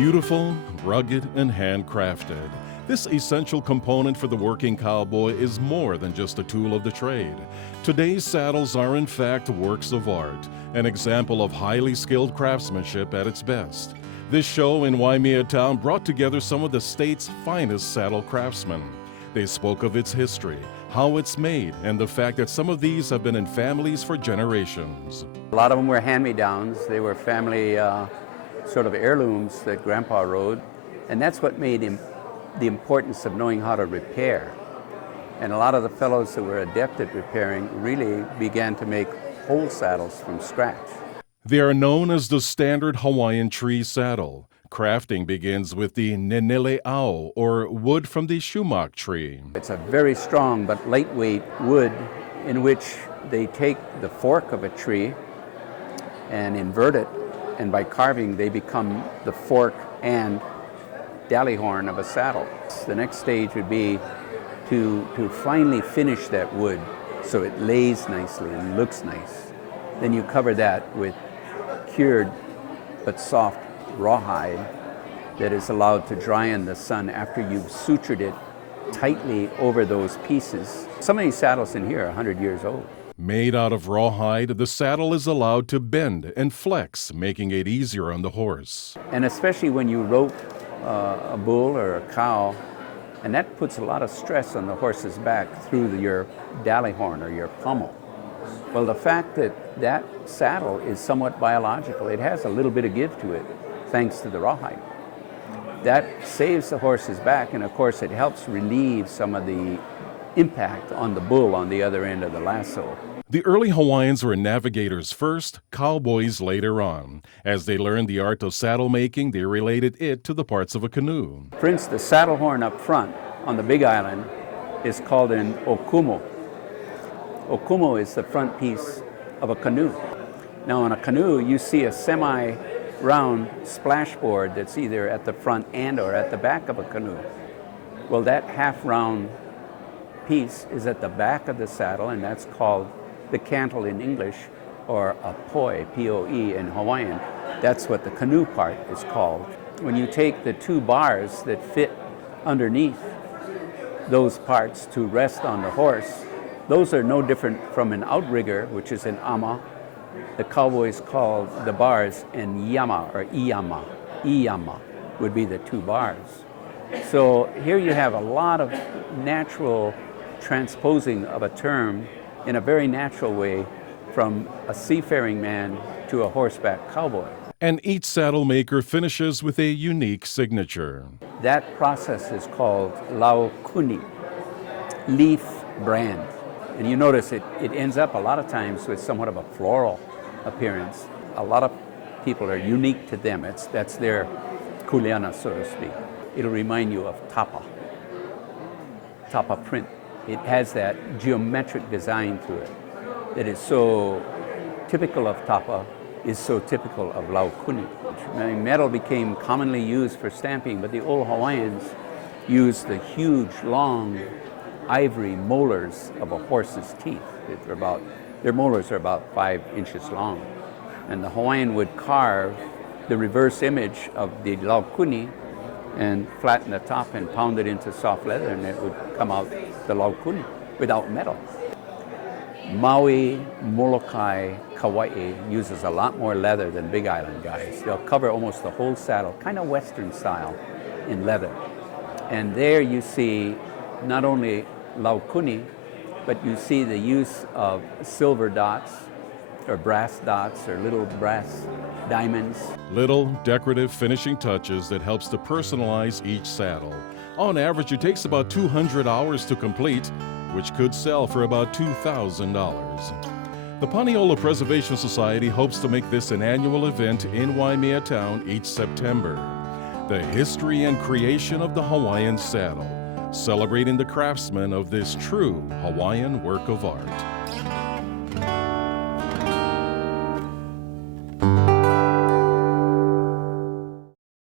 Beautiful, rugged, and handcrafted, this essential component for the working cowboy is more than just a tool of the trade. Today's saddles are in fact works of art, an example of highly skilled craftsmanship at its best. This show in Waimea Town brought together some of the state's finest saddle craftsmen. They spoke of its history, how it's made, and the fact that some of these have been in families for generations. A lot of them were hand-me-downs. They were family sort of heirlooms that Grandpa rode, and that's what made the importance of knowing how to repair. And a lot of the fellows that were adept at repairing really began to make whole saddles from scratch. They are known as the standard Hawaiian tree saddle. Crafting begins with the nenele'au, or wood from the sumac tree. It's a very strong but lightweight wood in which they take the fork of a tree and invert it, and by carving they become the fork and dally horn of a saddle. The next stage would be to finally finish that wood so it lays nicely and looks nice. Then you cover that with cured but soft rawhide that is allowed to dry in the sun after you've sutured it tightly over those pieces. Some of these saddles in here are 100 years old. Made out of rawhide, the saddle is allowed to bend and flex, making it easier on the horse. And especially when you rope a bull or a cow, and that puts a lot of stress on the horse's back through your dally horn or your pommel. Well, the fact that that saddle is somewhat biological, it has a little bit of give to it, thanks to the rawhide. That saves the horse's back, and of course it helps relieve some of the impact on the bull on the other end of the lasso. The early Hawaiians were navigators first, cowboys later on. As they learned the art of saddle making, they related it to the parts of a canoe. For instance, the saddle horn up front on the Big Island is called an okumo. Okumo is the front piece of a canoe. Now in a canoe, you see a semi-round splashboard that's either at the front and or at the back of a canoe. Well, that half-round piece is at the back of the saddle, and that's called the cantle in English, or a poi, P-O-E in Hawaiian. That's what the canoe part is called. When you take the two bars that fit underneath those parts to rest on the horse, those are no different from an outrigger, which is an ama. The cowboys called the bars an yama or iyama. Iyama would be the two bars. So here you have a lot of natural transposing of a term in a very natural way from a seafaring man to a horseback cowboy. And each saddle maker finishes with a unique signature. That process is called laukuni, leaf brand. And you notice it ends up a lot of times with somewhat of a floral appearance. A lot of people are unique to them. That's their kuleana, so to speak. It'll remind you of tapa print. It has that geometric design to it that is so typical of tapa, is so typical of laukuni. Metal became commonly used for stamping, but the old Hawaiians used the huge, long ivory molars of a horse's teeth. Their molars are about 5 inches long. And the Hawaiian would carve the reverse image of the laukuni and flatten the top and pound it into soft leather, and it would come out the laukuni without metal. Maui, Molokai, Kauai uses a lot more leather than Big Island guys. They'll cover almost the whole saddle, kind of Western style, in leather. And there you see not only laukuni, but you see the use of silver dots, or brass dots, or little brass diamonds. Little decorative finishing touches that helps to personalize each saddle. On average, it takes about 200 hours to complete, which could sell for about $2,000. The Paniolo Preservation Society hopes to make this an annual event in Waimea Town each September. The history and creation of the Hawaiian saddle, celebrating the craftsmen of this true Hawaiian work of art.